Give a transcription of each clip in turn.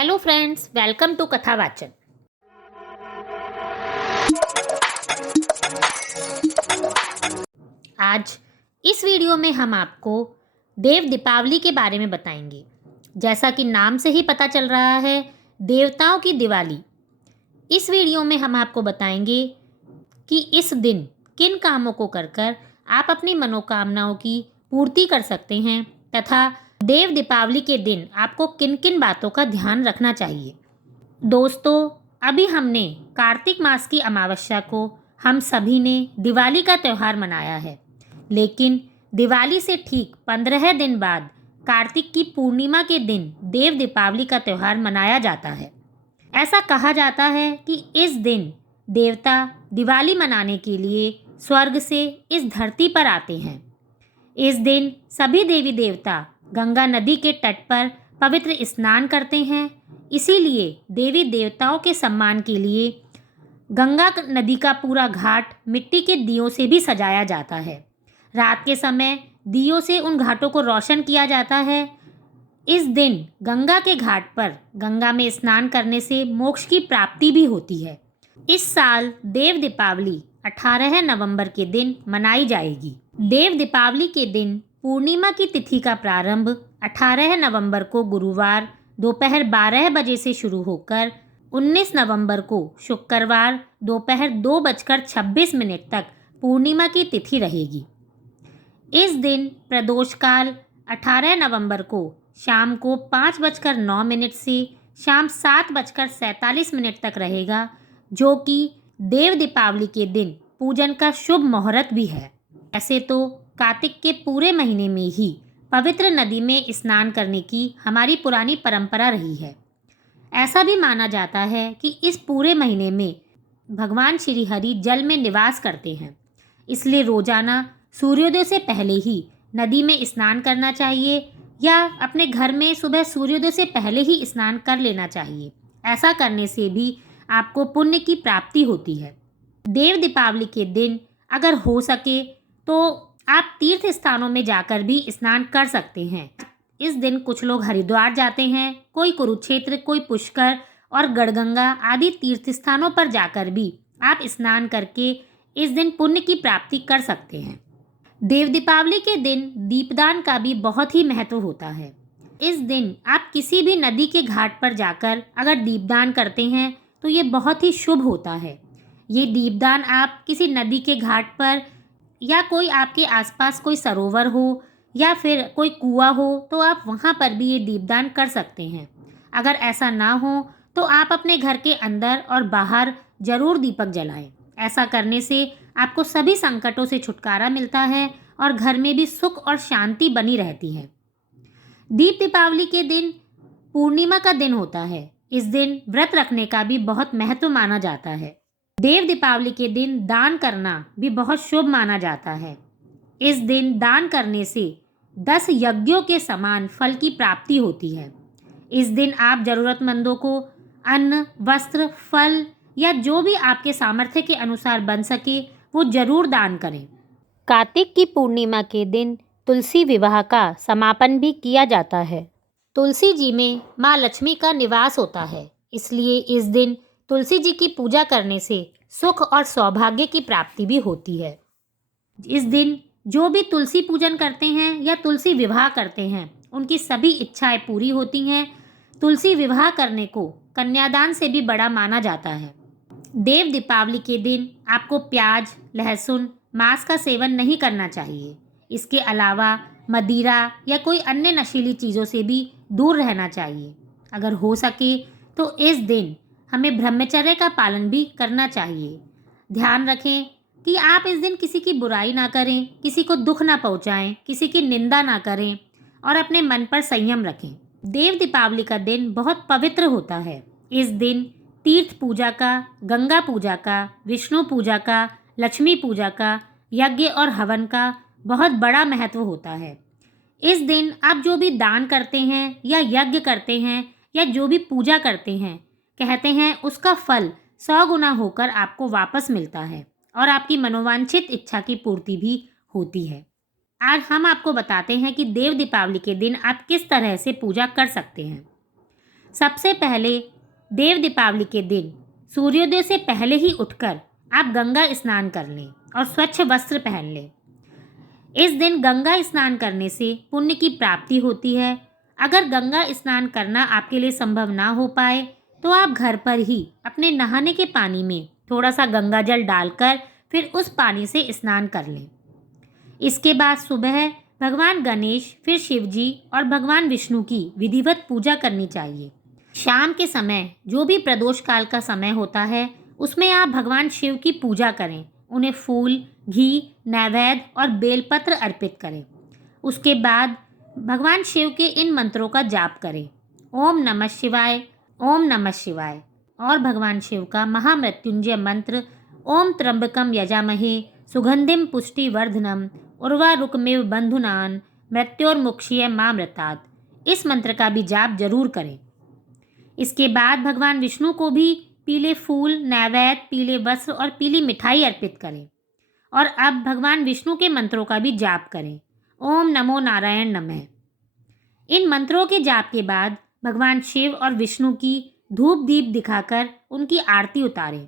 Hello friends, welcome to कथा वाचन। आज इस वीडियो में हम आपको देव दीपावली के बारे में बताएंगे। जैसा कि नाम से ही पता चल रहा है, देवताओं की दिवाली। इस वीडियो में हम आपको बताएंगे कि इस दिन किन कामों को कर आप अपनी मनोकामनाओं की पूर्ति कर सकते हैं तथा देव दीपावली के दिन आपको किन किन बातों का ध्यान रखना चाहिए। दोस्तों, अभी हमने कार्तिक मास की अमावस्या को हम सभी ने दिवाली का त्यौहार मनाया है, लेकिन दिवाली से ठीक 15 दिन बाद कार्तिक की पूर्णिमा के दिन देव दीपावली का त्यौहार मनाया जाता है। ऐसा कहा जाता है कि इस दिन देवता दिवाली मनाने के लिए स्वर्ग से इस धरती पर आते हैं। इस दिन सभी देवी देवता गंगा नदी के तट पर पवित्र स्नान करते हैं। इसीलिए देवी देवताओं के सम्मान के लिए गंगा नदी का पूरा घाट मिट्टी के दियों से भी सजाया जाता है। रात के समय दियों से उन घाटों को रोशन किया जाता है। इस दिन गंगा के घाट पर गंगा में स्नान करने से मोक्ष की प्राप्ति भी होती है। इस साल देव दीपावली 18 नवंबर के दिन मनाई जाएगी। देव दीपावली के दिन पूर्णिमा की तिथि का प्रारंभ 18 नवंबर को गुरुवार दोपहर 12 बजे से शुरू होकर 19 नवंबर को शुक्रवार दोपहर 2:26 तक पूर्णिमा की तिथि रहेगी। इस दिन प्रदोष काल 18 नवंबर को शाम को 5:09 से शाम 7:47 तक रहेगा, जो कि देव दीपावली के दिन पूजन का शुभ मुहूर्त भी है। ऐसे तो कार्तिक के पूरे महीने में ही पवित्र नदी में स्नान करने की हमारी पुरानी परंपरा रही है। ऐसा भी माना जाता है कि इस पूरे महीने में भगवान श्री हरि जल में निवास करते हैं, इसलिए रोजाना सूर्योदय से पहले ही नदी में स्नान करना चाहिए या अपने घर में सुबह सूर्योदय से पहले ही स्नान कर लेना चाहिए। ऐसा करने से भी आपको पुण्य की प्राप्ति होती है। देव दीपावली के दिन अगर हो सके तो आप तीर्थ स्थानों में जाकर भी स्नान कर सकते हैं। इस दिन कुछ लोग हरिद्वार जाते हैं, कोई कुरुक्षेत्र, कोई पुष्कर और गढ़गंगा आदि तीर्थ स्थानों पर जाकर भी आप स्नान करके इस दिन पुण्य की प्राप्ति कर सकते हैं। देव दीपावली के दिन दीपदान का भी बहुत ही महत्व होता है। इस दिन आप किसी भी नदी के घाट पर जाकर अगर दीपदान करते हैं तो ये बहुत ही शुभ होता है। ये दीपदान आप किसी नदी के घाट पर या कोई आपके आसपास कोई सरोवर हो या फिर कोई कुआं हो तो आप वहाँ पर भी ये दीपदान कर सकते हैं। अगर ऐसा ना हो तो आप अपने घर के अंदर और बाहर जरूर दीपक जलाएं। ऐसा करने से आपको सभी संकटों से छुटकारा मिलता है और घर में भी सुख और शांति बनी रहती है। दीप दीपावली के दिन पूर्णिमा का दिन होता है। इस दिन व्रत रखने का भी बहुत महत्व माना जाता है। देव दीपावली के दिन दान करना भी बहुत शुभ माना जाता है। इस दिन दान करने से 10 यज्ञों के समान फल की प्राप्ति होती है। इस दिन आप जरूरतमंदों को अन्न, वस्त्र, फल या जो भी आपके सामर्थ्य के अनुसार बन सके वो जरूर दान करें। कार्तिक की पूर्णिमा के दिन तुलसी विवाह का समापन भी किया जाता है। तुलसी जी में माँ लक्ष्मी का निवास होता है, इसलिए इस दिन तुलसी जी की पूजा करने से सुख और सौभाग्य की प्राप्ति भी होती है। इस दिन जो भी तुलसी पूजन करते हैं या तुलसी विवाह करते हैं उनकी सभी इच्छाएं पूरी होती हैं। तुलसी विवाह करने को कन्यादान से भी बड़ा माना जाता है। देव दीपावली के दिन आपको प्याज, लहसुन, मांस का सेवन नहीं करना चाहिए। इसके अलावा मदिरा या कोई अन्य नशीली चीज़ों से भी दूर रहना चाहिए। अगर हो सके तो इस दिन हमें ब्रह्मचर्य का पालन भी करना चाहिए। ध्यान रखें कि आप इस दिन किसी की बुराई ना करें, किसी को दुख ना पहुंचाएं, किसी की निंदा ना करें और अपने मन पर संयम रखें। देव दीपावली का दिन बहुत पवित्र होता है। इस दिन तीर्थ पूजा का, गंगा पूजा का, विष्णु पूजा का, लक्ष्मी पूजा का, यज्ञ और हवन का बहुत बड़ा महत्व होता है। इस दिन आप जो भी दान करते हैं या यज्ञ करते हैं या जो भी पूजा करते हैं, कहते हैं उसका फल 100 गुना होकर आपको वापस मिलता है और आपकी मनोवांछित इच्छा की पूर्ति भी होती है। आज हम आपको बताते हैं कि देव दीपावली के दिन आप किस तरह से पूजा कर सकते हैं। सबसे पहले देव दीपावली के दिन सूर्योदय से पहले ही उठकर आप गंगा स्नान कर लें और स्वच्छ वस्त्र पहन लें। इस दिन गंगा स्नान करने से पुण्य की प्राप्ति होती है। अगर गंगा स्नान करना आपके लिए संभव ना हो पाए तो आप घर पर ही अपने नहाने के पानी में थोड़ा सा गंगा जल डालकर फिर उस पानी से स्नान कर लें। इसके बाद सुबह भगवान गणेश, फिर शिवजी और भगवान विष्णु की विधिवत पूजा करनी चाहिए। शाम के समय जो भी प्रदोष काल का समय होता है उसमें आप भगवान शिव की पूजा करें, उन्हें फूल, घी, नैवेद्य और बेलपत्र अर्पित करें। उसके बाद भगवान शिव के इन मंत्रों का जाप करें, ओम नमः शिवाय, ओम नमः शिवाय, और भगवान शिव का महामृत्युंजय मंत्र, ओम त्र्यंबकम यजामहे सुगंधिम पुष्टिवर्धनम उर्वारुकमेव बंधुनान मृत्योर्मुक्षीय मामृतात्, इस मंत्र का भी जाप जरूर करें। इसके बाद भगवान विष्णु को भी पीले फूल, नैवेद्य, पीले वस्त्र और पीली मिठाई अर्पित करें। और अब भगवान विष्णु के मंत्रों का भी जाप करें, ओम नमो नारायण नमः। इन मंत्रों के जाप के बाद भगवान शिव और विष्णु की धूप दीप दिखाकर उनकी आरती उतारें।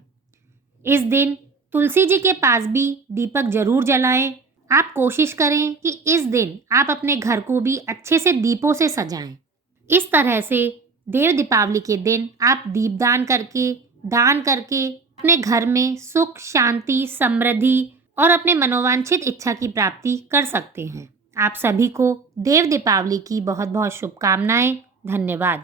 इस दिन तुलसी जी के पास भी दीपक जरूर जलाएं। आप कोशिश करें कि इस दिन आप अपने घर को भी अच्छे से दीपों से सजाएं। इस तरह से देव दीपावली के दिन आप दीपदान करके, दान करके अपने घर में सुख, शांति, समृद्धि और अपने मनोवांछित इच्छा की प्राप्ति कर सकते हैं। आप सभी को देव दीपावली की बहुत बहुत शुभकामनाएं। धन्यवाद।